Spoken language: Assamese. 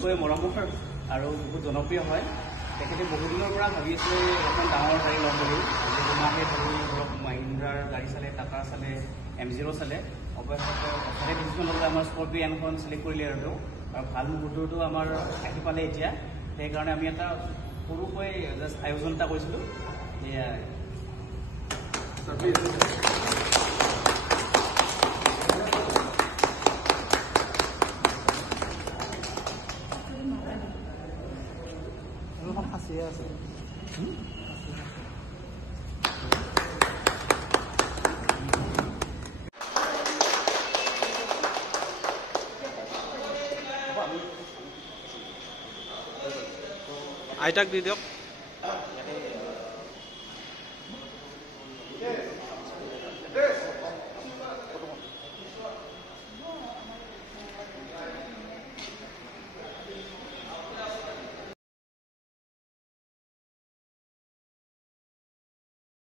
অতিকৈ মৰমৰ আৰু বহুত জনপ্ৰিয় হয় তেখেতে বহু দিনৰ পৰা ভাবি আছিলে এখন ডাঙৰ গাড়ী ল'ম বুলি দুমাহে ধৰি ধৰক মহিন্দ্ৰাৰ গাড়ী চালে টাটা চালে M0 চালে অৱশ্যে অকলে ডিচিশ্যন ল'লে আমাৰ স্কৰ্পিঅ' এনখন চিলেক্ট কৰিলে আৰু ভাল মুহূৰ্তটো আমাৰ আহি পালে এতিয়া সেইকাৰণে আমি এটা সৰুকৈ জাষ্ট আয়োজন এটা কৰিছিলোঁ এয়া ফাঁচিয়ে আছে আইতাক দি দিয়ক